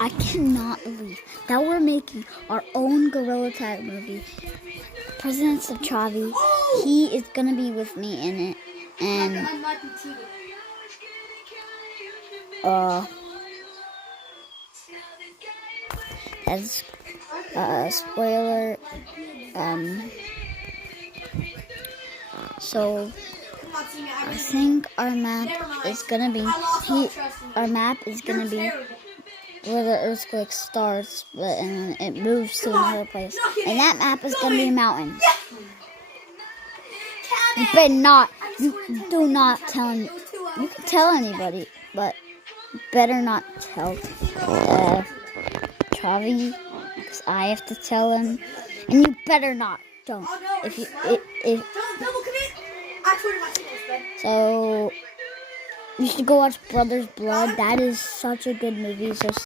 I cannot believe that we're making our own Gorilla Tag movie. President Chavi, he is gonna be with me in it, and as spoiler, so I think our map is gonna be where the earthquake starts, and it moves to another place, and that map is gonna be mountains. You better not. You do not tell. You can tell anybody, but better not tell Chavi, because I have to tell him, and you better not. Don't. So you should go watch Brothers Blood. That is such a good movie. So